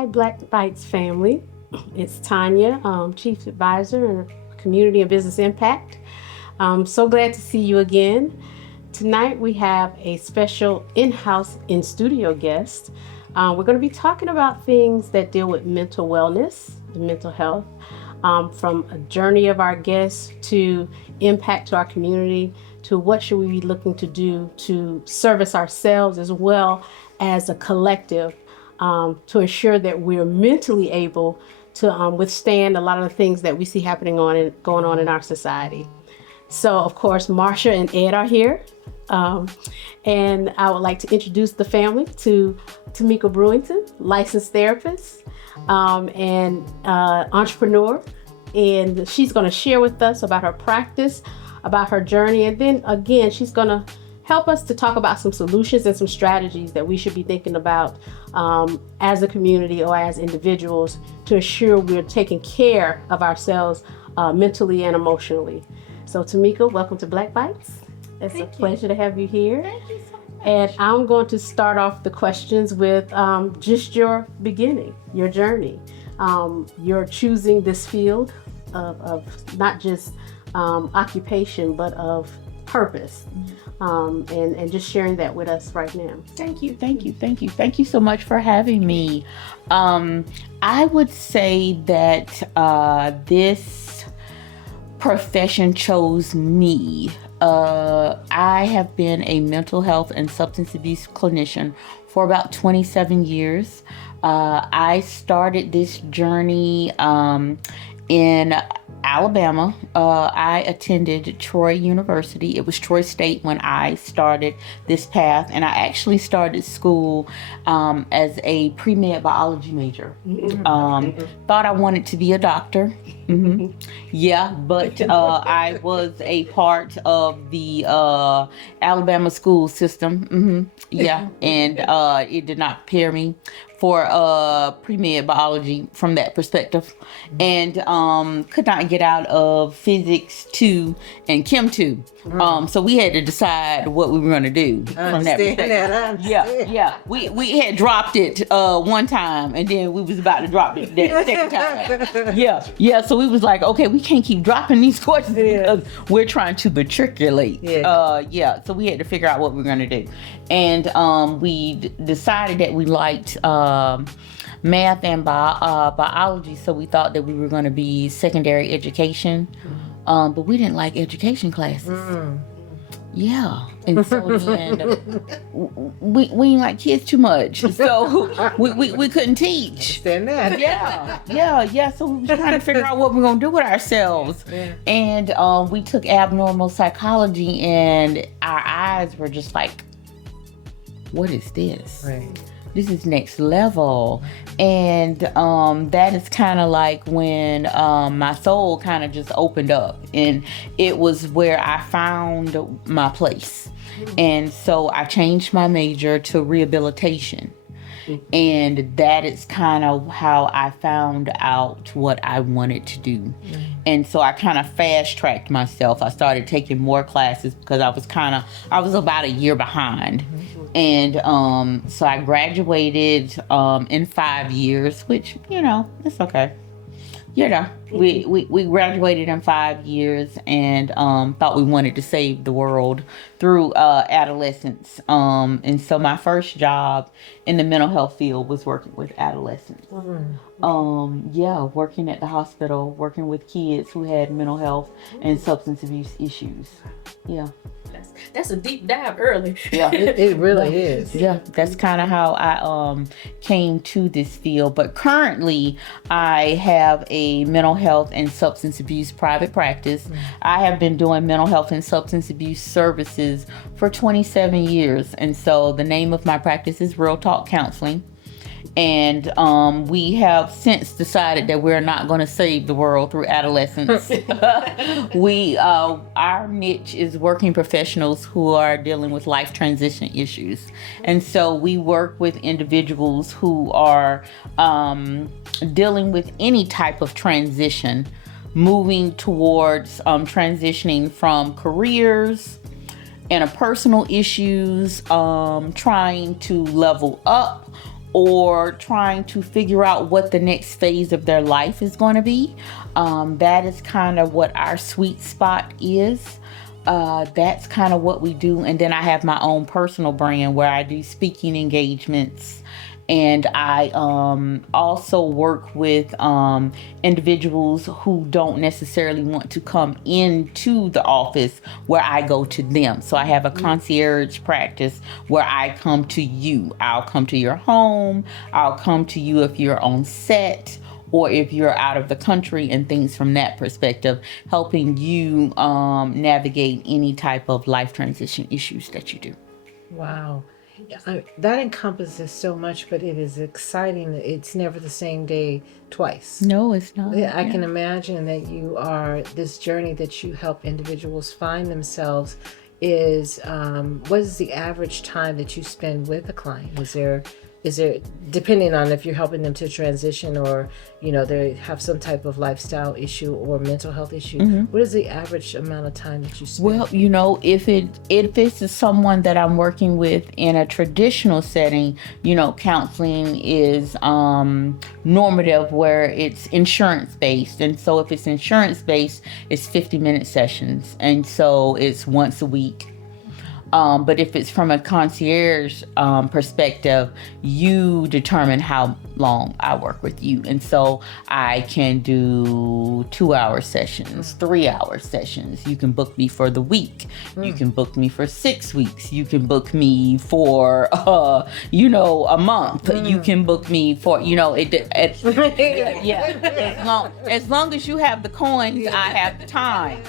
Hi, Black Bites family. It's Tanya, Chief Advisor in Community and Business Impact. I'm so glad to see you again. Tonight we have a special in-house, in-studio guest. We're going to be talking about things that deal with mental wellness and mental health, from a journey of our guests to impact to our community, to what should we be looking to do to service ourselves as well as a collective, to ensure that we're mentally able to withstand a lot of the things that we see happening going on in our society. So, of course, Marsha and Ed are here. And I would like to introduce the family to Tameka Brewington, licensed therapist and entrepreneur. And she's going to share with us about her practice, about her journey. And then again, she's going to help us to talk about some solutions and some strategies that we should be thinking about as a community or as individuals to ensure we're taking care of ourselves mentally and emotionally. So Tameka, welcome to Black Bites. It's a pleasure to have you here. Thank you so much. And I'm going to start off the questions with just your beginning, your journey. You're choosing this field of not just occupation, but of purpose. And just sharing that with us right now. Thank you. Thank you so much for having me. I would say that this profession chose me. I have been a mental health and substance abuse clinician for about 27 years. I started this journey in Alabama. I attended Troy University. It was Troy State when I started this path, and I actually started school as a pre-med biology major. Thought I wanted to be a doctor. Yeah, but I was a part of the Alabama school system. Yeah, and it did not prepare me for pre-med biology from that perspective, and could not get out of physics 2 and chem 2. So we had to decide what we were going to do from that perspective. Yeah. We had dropped it one time, and then we was about to drop it that second time. Yeah. So we was like, okay, we can't keep dropping these courses because we're trying to matriculate. So we had to figure out what we were going to do, and we decided that we liked math and biology, so we thought that we were going to be secondary education, but we didn't like education classes. Yeah, and so then we didn't like kids too much, so we couldn't teach. Yeah. So we were trying to figure out what we're gonna do with ourselves, and we took abnormal psychology, and our eyes were just like, "What is this? Right. This is next level." And that is kind of like when my soul kind of just opened up, and it was where I found my place. And so I changed my major to rehabilitation, and that is kind of how I found out what I wanted to do. And so I kind of fast tracked myself. I started taking more classes because I was about a year behind. And so I graduated in 5 years, which, it's okay. We graduated in 5 years, and thought we wanted to save the world through adolescence. And so my first job in the mental health field was working with adolescents. Working at the hospital, working with kids who had mental health and substance abuse issues. Yeah. That's a deep dive early. Yeah, It really is. Yeah, that's kind of how I came to this field. But currently, I have a mental health and substance abuse private practice. I have been doing mental health and substance abuse services for 27 years. And so the name of my practice is Real Talk Counseling. And we have since decided that we're not going to save the world through adolescence. Our niche is working professionals who are dealing with life transition issues. And so we work with individuals who are dealing with any type of transition, moving towards transitioning from careers, interpersonal issues, trying to level up, or trying to figure out what the next phase of their life is going to be. That is kind of what our sweet spot is. That's kind of what we do. And then I have my own personal brand where I do speaking engagements. And I also work with individuals who don't necessarily want to come into the office where I go to them. So I have a concierge practice where I come to you. I'll come to your home. I'll come to you if you're on set or if you're out of the country, and things from that perspective, helping you navigate any type of life transition issues that you do. Wow. That encompasses so much, but it is exciting. It's never the same day twice. No, it's not. I can imagine that this journey that you help individuals find themselves is, what is the average time that you spend with a client? Is there, depending on if you're helping them to transition or, they have some type of lifestyle issue or mental health issue, what is the average amount of time that you spend? Well, if it's someone that I'm working with in a traditional setting, counseling is normative where it's insurance based. And so if it's insurance based, it's 50-minute sessions. And so it's once a week. But if it's from a concierge perspective, you determine how long I work with you. And so I can do 2-hour sessions, 3-hour sessions. You can book me for the week. You can book me for 6 weeks. You can book me for, a month. You can book me for, as long as you have the coins, I have the time.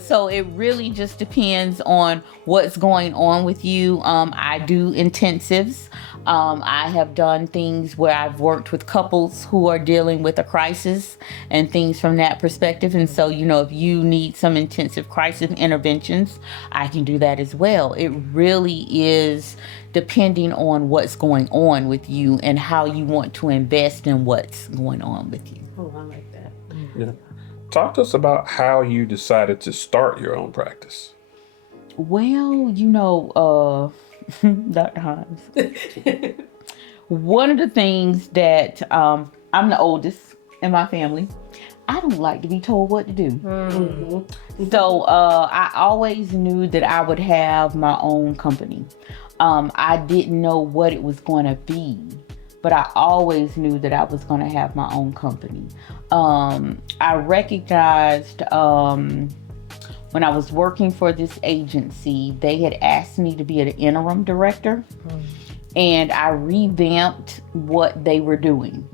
So it really just depends on what's going on with you. I do intensives. I have done things where I've worked with couples who are dealing with a crisis and things from that perspective. And so, if you need some intensive crisis interventions, I can do that as well. It really is depending on what's going on with you and how you want to invest in what's going on with you. Oh, I like that. Yeah. Talk to us about how you decided to start your own practice. Well, Dr. Himes, one of the things that I'm the oldest in my family. I don't like to be told what to do. Mm-hmm. So I always knew that I would have my own company. I didn't know what it was going to be, but I always knew that I was going to have my own company. I recognized when I was working for this agency, they had asked me to be an interim director, and I revamped what they were doing.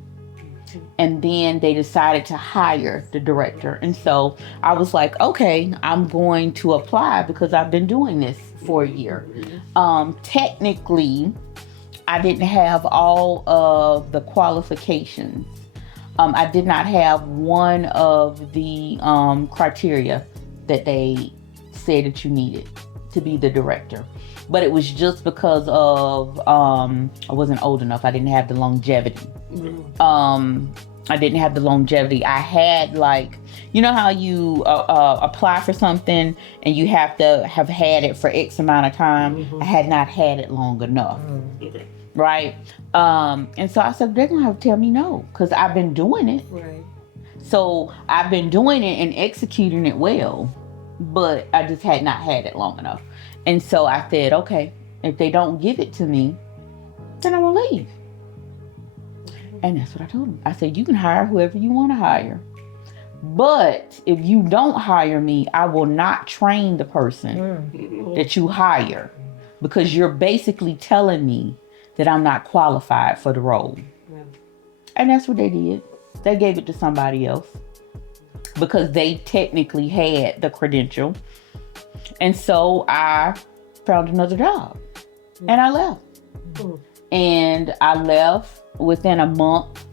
And then they decided to hire the director. And so I was like, okay, I'm going to apply because I've been doing this for a year. Technically, I didn't have all of the qualifications. I did not have one of the criteria that they said that you needed to be the director. But it was just because of I wasn't old enough. I didn't have the longevity. I didn't have the longevity. I had you know how you apply for something and you have to have had it for X amount of time. I had not had it long enough. Right? And so I said, they're gonna have to tell me no, because I've been doing it. Right. So I've been doing it and executing it well, but I just had not had it long enough. And so I said, okay, if they don't give it to me, then I will leave. And that's what I told them. I said, you can hire whoever you want to hire. But if you don't hire me, I will not train the person that you hire, because you're basically telling me that I'm not qualified for the role. Yeah. And that's what they did. They gave it to somebody else because they technically had the credential. And so I found another job and I left. And I left within a month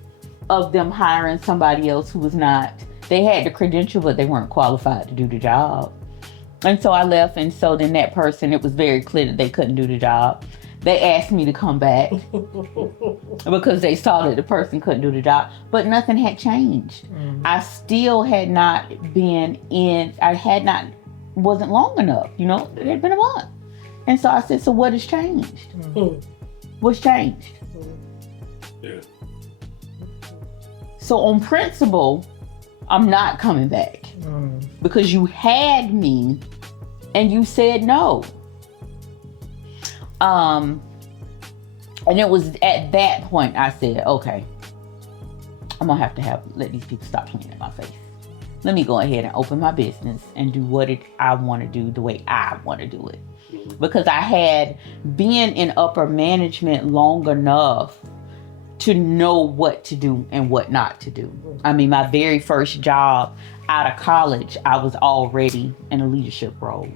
of them hiring somebody else who was not, they had the credential, but they weren't qualified to do the job. And so I left. And so then that person, it was very clear that they couldn't do the job. They asked me to come back because they saw that the person couldn't do the job, but nothing had changed. I still had not been in, wasn't long enough, it had been a month. And so I said, so what has changed? What's changed? Yeah. So on principle, I'm not coming back because you had me and you said no. And it was at that point I said, okay, I'm gonna have to let these people stop playing in my face. Let me go ahead and open my business and do what I want to do the way I want to do it. Because I had been in upper management long enough to know what to do and what not to do. I mean, my very first job out of college, I was already in a leadership role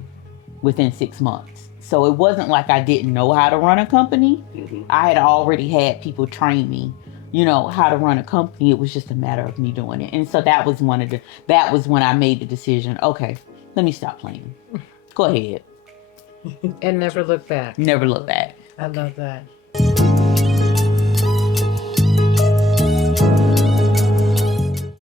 within 6 months. So it wasn't like I didn't know how to run a company. I had already had people train me, how to run a company. It was just a matter of me doing it. And so that was when I made the decision, okay, let me stop playing. Go ahead. And never look back. Never look back. I love that.